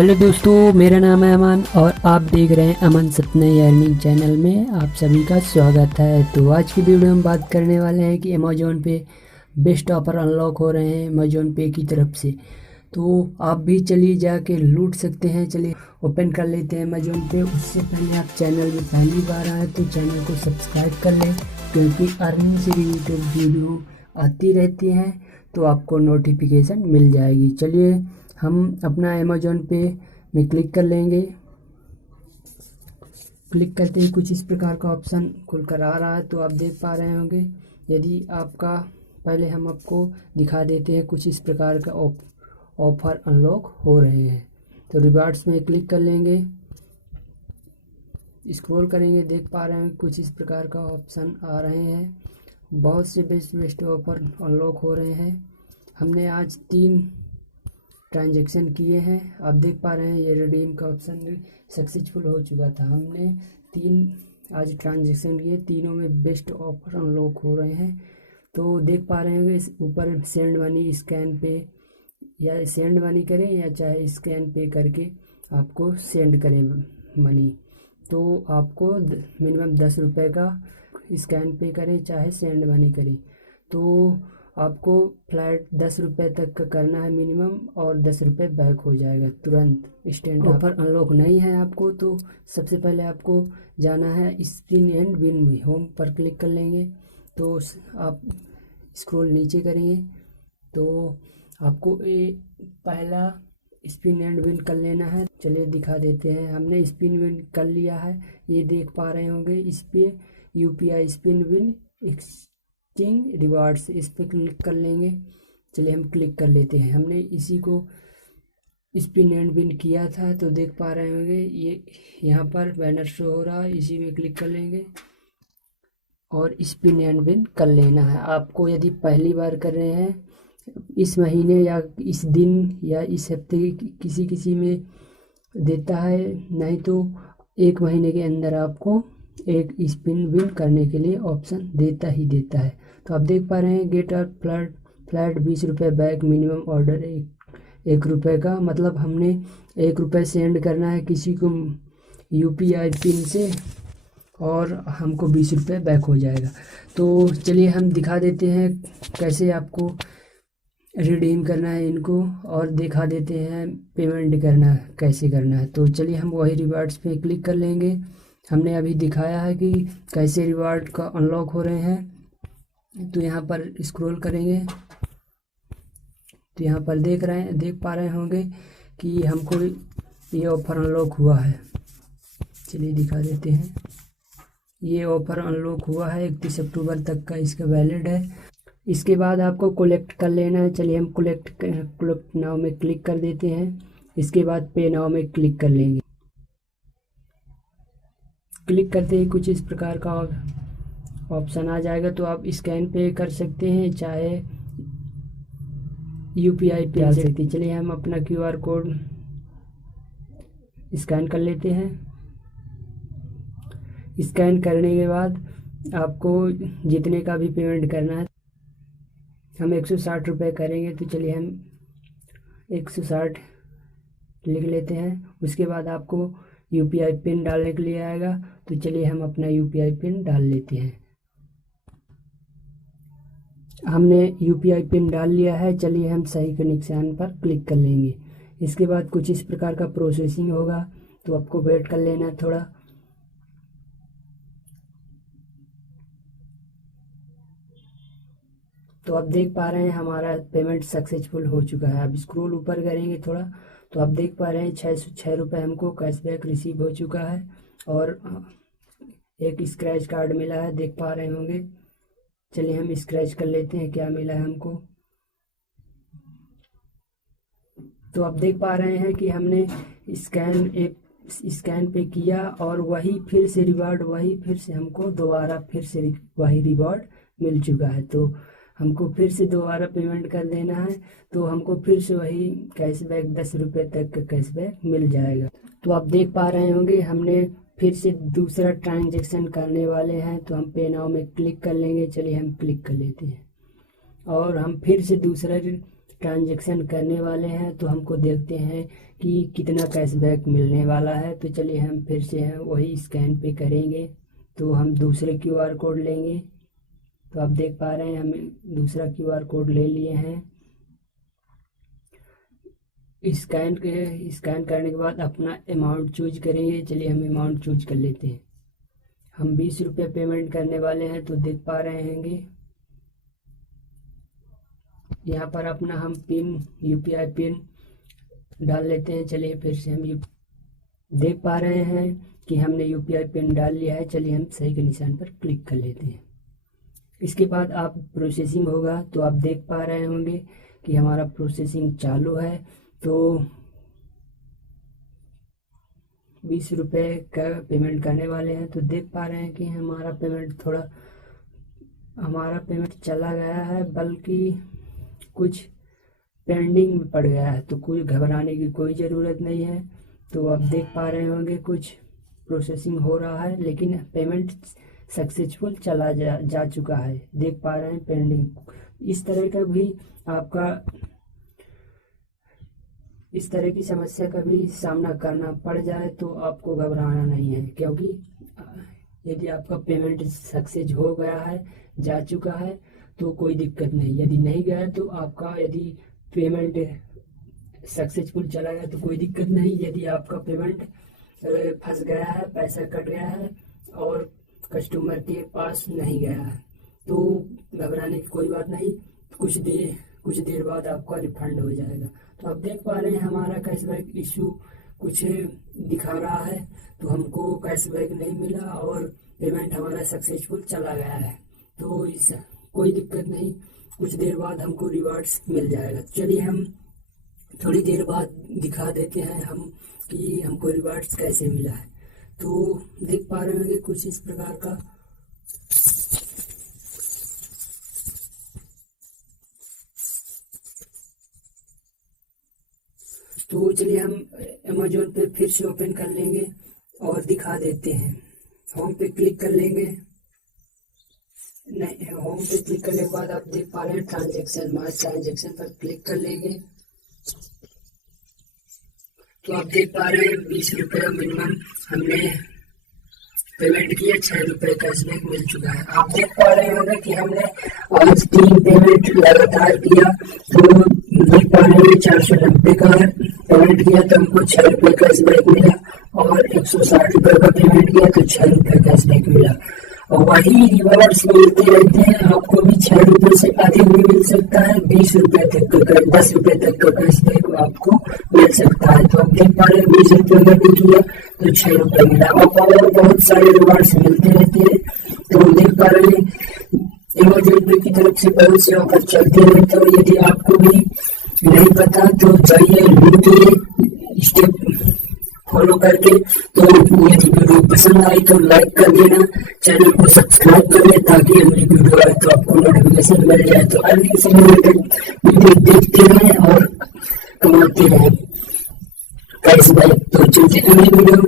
Hello दोस्तों, मेरा नाम है अमन और आप देख रहे हैं अमन सपने अर्निंग चैनल में आप सभी का स्वागत है। तो आज की वीडियो में बात करने वाले हैं कि अमेज़ॉन पे बेस्ट ऑफ़र अनलॉक हो रहे हैं अमेज़ॉन पे की तरफ से। तो आप भी चलिए जाके लूट सकते हैं। चलिए ओपन कर लेते हैं अमेज़ॉन पे। उससे पहले आप चैनल में पहली बार आए तो चैनल को सब्सक्राइब कर लें, क्योंकि अर्निंग से रिलेटेड वीडियो आती रहती हैं तो आपको नोटिफिकेशन मिल जाएगी। चलिए हम अपना अमेज़ॉन पे में क्लिक कर लेंगे। क्लिक करते ही कुछ इस प्रकार का ऑप्शन खुलकर आ रहा है, तो आप देख पा रहे होंगे। यदि आपका पहले हम आपको दिखा देते हैं कुछ इस प्रकार का ऑफ़र अनलॉक हो रहे हैं। तो रिवार्ड्स में क्लिक कर लेंगे, स्क्रॉल करेंगे, देख पा रहे हैं कुछ इस प्रकार का ऑप्शन आ रहे हैं। बहुत से बेस्ट ऑफ़र अनलॉक हो रहे हैं। हमने आज 3 ट्रांजैक्शन किए हैं। आप देख पा रहे हैं ये रिडीम का ऑप्शन सक्सेसफुल हो चुका था। हमने 3 आज ट्रांजैक्शन किए, तीनों में बेस्ट ऑफर अनलॉक हो रहे हैं। तो देख पा रहे हैं इस ऊपर सेंड मनी, स्कैन पे या सेंड मनी करें या चाहे स्कैन पे करके आपको सेंड करें मनी, तो आपको मिनिमम 10 रुपये का स्कैन पे करें चाहे सेंड मनी करें तो आपको फ्लैट 10 रुपये तक का करना है मिनिमम, और 10 रुपये बैक हो जाएगा तुरंत इंस्टेंट। ऑफर अनलॉक नहीं है आपको तो सबसे पहले आपको जाना है स्पिन एंड विन में। होम पर क्लिक कर लेंगे तो आप स्क्रॉल नीचे करेंगे तो आपको ये पहला स्पिन एंड विन कर लेना है। चलिए दिखा देते हैं। हमने स्पिन विन कर लिया है, ये देख पा रहे होंगे। इस पर UPI spin win exchange rewards, इस पर क्लिक कर लेंगे। चलिए हम क्लिक कर लेते हैं। हमने इसी को स्पिन एंड विन किया था, तो देख पा रहे होंगे ये यहाँ पर बैनर शो हो रहा है, इसी में क्लिक कर लेंगे और स्पिन एंड विन कर लेना है। आपको यदि पहली बार कर रहे हैं इस महीने या इस दिन या इस हफ्ते किसी किसी में देता है, नहीं तो 1 महीने के अंदर आपको एक स्पिन विन करने के लिए ऑप्शन देता ही देता है। तो आप देख पा रहे हैं गेट अ फ्लैट 20 रुपये बैक, मिनिमम ऑर्डर 1 रुपये का। मतलब हमने 1 रुपये सेंड करना है किसी को UPI पिन से और हमको 20 रुपये बैक हो जाएगा। तो चलिए हम दिखा देते हैं कैसे आपको रिडीम करना है इनको, और दिखा देते हैं पेमेंट करना कैसे करना है। तो चलिए हम वही रिवार्ड्स पे क्लिक कर लेंगे। हमने अभी दिखाया है कि कैसे रिवार्ड का अनलॉक हो रहे हैं। तो यहाँ पर स्क्रॉल करेंगे तो यहाँ पर देख पा रहे होंगे कि हमको ये ऑफ़र अनलॉक हुआ है। चलिए दिखा देते हैं। ये ऑफ़र अनलॉक हुआ है, 31 अक्टूबर तक का इसका वैलिड है। इसके बाद आपको कलेक्ट कर लेना है। चलिए हम कलेक्ट नाउ में क्लिक कर देते हैं। इसके बाद पे नाउ में क्लिक कर लेंगे। क्लिक करते ही कुछ इस प्रकार का ऑप्शन आ जाएगा, तो आप स्कैन पे कर सकते हैं चाहे UPI पे आ सकते हैं। चलिए हम अपना QR कोड स्कैन कर लेते हैं। स्कैन करने के बाद आपको जितने का भी पेमेंट करना है, हम 160 रुपये करेंगे, तो चलिए हम 160 लिख लेते हैं। उसके बाद आपको UPI पिन डालने के लिए आएगा, तो चलिए हम अपना UPI पिन डाल लेते हैं। हमने UPI पिन डाल लिया है। चलिए हम सही कनेक्शन पर क्लिक कर लेंगे। इसके बाद कुछ इस प्रकार का प्रोसेसिंग होगा, तो आपको वेट कर लेना है थोड़ा। तो आप देख पा रहे हैं हमारा पेमेंट सक्सेसफुल हो चुका है। अब स्क्रॉल ऊपर करेंगे थोड़ा, तो आप देख पा रहे हैं 606 रुपये हमको कैशबैक रिसीव हो चुका है और एक स्क्रैच कार्ड मिला है, देख पा रहे होंगे। चलिए हम स्क्रैच कर लेते हैं क्या मिला है हमको। तो आप देख पा रहे हैं कि हमने स्कैन पे किया और वही फिर से रिवार्ड, वही फिर से हमको दोबारा फिर से वही रिवार्ड मिल चुका है। तो हमको फिर से दोबारा पेमेंट कर देना है, तो हमको फिर से वही कैशबैक 10 रुपये तक का कैशबैक मिल जाएगा। तो आप देख पा रहे होंगे हमने फिर से दूसरा ट्रांजैक्शन करने वाले हैं, तो हम पे नाउ में क्लिक कर लेंगे। चलिए हम क्लिक कर लेते हैं और हम फिर से दूसरा ट्रांजैक्शन करने वाले हैं तो हमको देखते हैं कि कितना कैशबैक मिलने वाला है। तो चलिए हम फिर से वही स्कैन पे करेंगे। तो हम दूसरे क्यूआर कोड लेंगे। तो आप देख पा रहे हैं हमें दूसरा क्यूआर कोड ले लिए हैं। स्कैन करने के बाद अपना अमाउंट चूज करेंगे। चलिए हम अमाउंट चूज कर लेते हैं। हम 20 रुपये पेमेंट करने वाले हैं। तो देख पा रहे होंगे यहाँ पर अपना हम यूपीआई पिन डाल लेते हैं। चलिए फिर से हम देख पा रहे हैं कि हमने यूपीआई पिन डाल लिया है। चलिए हम सही के निशान पर क्लिक कर लेते हैं। इसके बाद आप प्रोसेसिंग होगा तो आप देख पा रहे होंगे कि हमारा प्रोसेसिंग चालू है। तो 20 रुपये का पेमेंट करने वाले हैं। तो देख पा रहे हैं कि हमारा पेमेंट चला गया है, बल्कि कुछ पेंडिंग में पड़ गया है। तो कोई घबराने की कोई ज़रूरत नहीं है। तो आप देख पा रहे होंगे कुछ प्रोसेसिंग हो रहा है, लेकिन पेमेंट सक्सेसफुल चला जा चुका है। देख पा रहे हैं पेंडिंग। इस तरह की समस्या का भी सामना करना पड़ जाए तो आपको घबराना नहीं है, क्योंकि यदि आपका पेमेंट सक्सेस हो गया है, जा चुका है, तो कोई दिक्कत नहीं। यदि नहीं गया तो आपका यदि पेमेंट सक्सेसफुल चला गया तो कोई दिक्कत नहीं। यदि आपका पेमेंट फंस गया है, पैसा कट गया है और कस्टमर के पास नहीं गया है, तो घबराने की कोई बात नहीं। कुछ देर बाद आपका रिफंड हो जाएगा। तो आप देख पा रहे हैं हमारा कैशबैक इशू कुछ दिखा रहा है। तो हमको कैशबैक नहीं मिला और पेमेंट हमारा सक्सेसफुल चला गया है। तो कोई दिक्कत नहीं, कुछ देर बाद हमको रिवार्ड्स मिल जाएगा। चलिए हम थोड़ी देर बाद दिखा देते हैं हम कि हमको रिवार्ड्स कैसे मिला है। तो देख पा रहे होंगे कुछ इस प्रकार का। तो चलिए हम अमेज़न पे फिर से ओपन कर लेंगे और दिखा देते हैं। होम पे क्लिक कर लेंगे। नहीं, होम पे क्लिक करने के बाद आप देख पा रहे हैं माय ट्रांजैक्शन पर क्लिक कर लेंगे। तो आप देख पा रहे हैं 20 रुपये मिनिमम हमने पेमेंट किया, 6 रुपये कैशबैक मिल चुका है। आप देख पा रहे होंगे कि हमने आज 3 पेमेंट लगातार किया। तो देख पा रहे हैं 490 का पेमेंट किया तो हमको 6 रुपये कैशबैक मिला, और 160 रुपये का पेमेंट किया तो 6 रुपये कैशबैक मिला। और वही रिवॉर्ड्स मिलते रहते हैं। आपको भी 6 रुपये से अधिक भी मिल सकता है, 20 रुपये तक का, 10 रुपये तक का कैशबैक आपको मिल सकता है। तो आप देख पा रहे हैं 20 रुपये का भी किया तो 6 रुपये मिला, और बहुत सारे रिवॉर्ड्स मिलते रहते हैं। तो हम देख पा रहे हैं अमेज़न की तरफ से बहुत से ऑफर चलते रहते हैं। यदि आपको भी नहीं पता तो जाइए यूट्यूब स्टेप फॉलो करके। तो यदि वीडियो पसंद आई तो लाइक कर देना, चैनल को सब्सक्राइब कर ले ताकि अगली वीडियो आए तो आपको नोटिफिकेशन मिल जाए। तो अर्निंग से रिलेटेड वीडियो देखते रहें और कमाते रहें कैशबैक। तो चलते अगली वीडियो